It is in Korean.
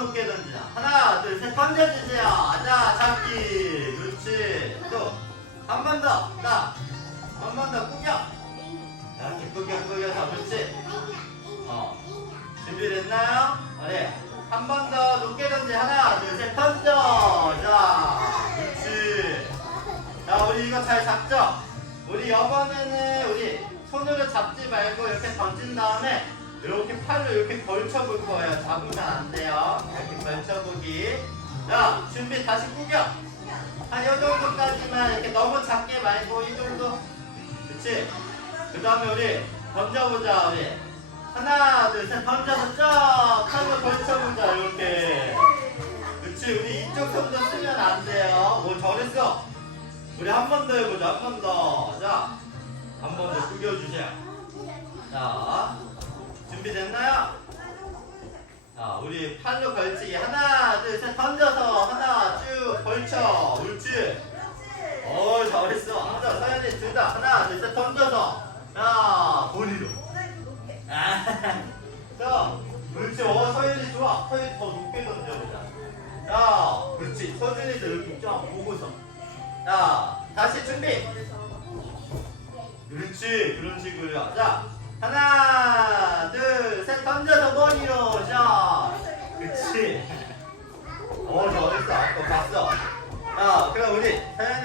높게 던지자. 하나, 둘, 셋, 던져주세요. 자, 잡기. 그렇지. 또, 한 번 더. 자, 한번 더 꾸겨. 이렇게 꾸겨, 꾸겨서, 그렇지. 어. 준비됐나요? 그래. 한 번 더 높게 던지. 하나, 둘, 셋, 던져. 자, 그렇지. 자, 우리 이거 잘 잡죠? 우리 이번에는 우리 손으로 잡지 말고 이렇게 던진 다음에 이렇게 팔로 이렇게 걸쳐볼 거예요. 잡으면 안 돼요. 이렇게 걸쳐보기. 자, 준비 다시 꾸겨. 한 이 정도까지만 이렇게 너무 작게 말고 이 정도. 그치? 그 다음에 우리 던져보자, 우리. 하나, 둘, 셋, 던져서 쫙! 팔로 걸쳐보자, 이렇게. 그치? 우리 이쪽 손도 쓰면 안 돼요. 뭐 저랬어? 우리 한 번 더 해보자, 한 번 더. 자, 한 번 더 구겨주세요. 자, 준비됐나요? 자, 우리 팔로 걸치기. 하나, 둘, 셋, 던져서. 하나, 쭉 걸쳐. 옳지. 어, 잘했어. 앉아, 서연이 둘 다. 하나, 둘, 셋, 던져서. 자, 머리로. 아, 자, 그렇지. 어, 서연이 좋아. 서연이 더 높게 던져보자. 자, 그렇지. 서준이도 이렇게 쫙 보고서. 자, 다시 준비. 그렇지. 그런 식으로요. 자, 하나, 둘, 셋, 던져서 머리로 샷. 그치. 어, 잘했어. 너 어, 봤어. 어, 그럼 우리 사연